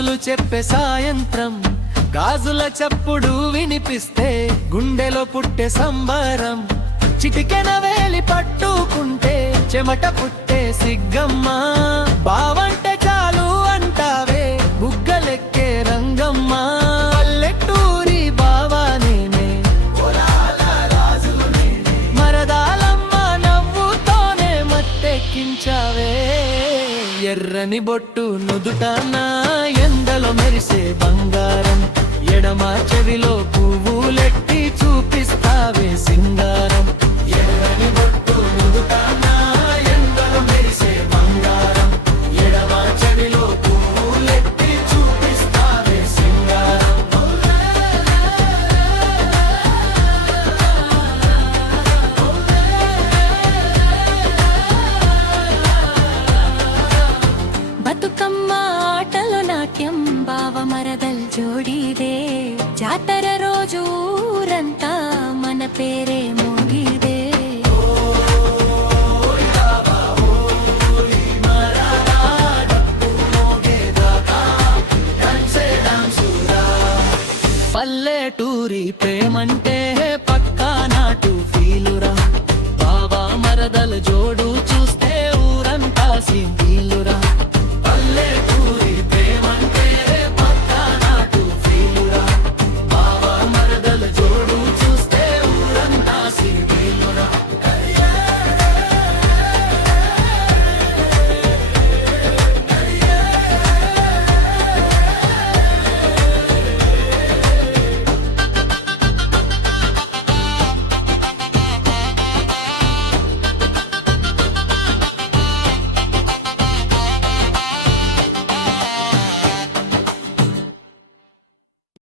కబురులు చెప్పే సాయంత్రం, గాజుల చప్పుడు వినిపిస్తే గుండెలో పుట్టే సంబరం. చిటికెన వేలి పట్టుకుంటే చెమట పుట్టే సిగ్గమ్మా, బావంటే చాలు అంటావే బుగ్గలెక్కే రంగమ్మా. పల్లెటూరి బావా నేనే, మరదాలమ్మ నవ్వుతోనే మత్తెక్కించావే. ఎర్రని బొట్టు నుదుటాన ఎండలో మెరిసే బంగారం, ఎడమ చెవిలో పువ్వులెట్టి చూపిస్తావే సింగారం.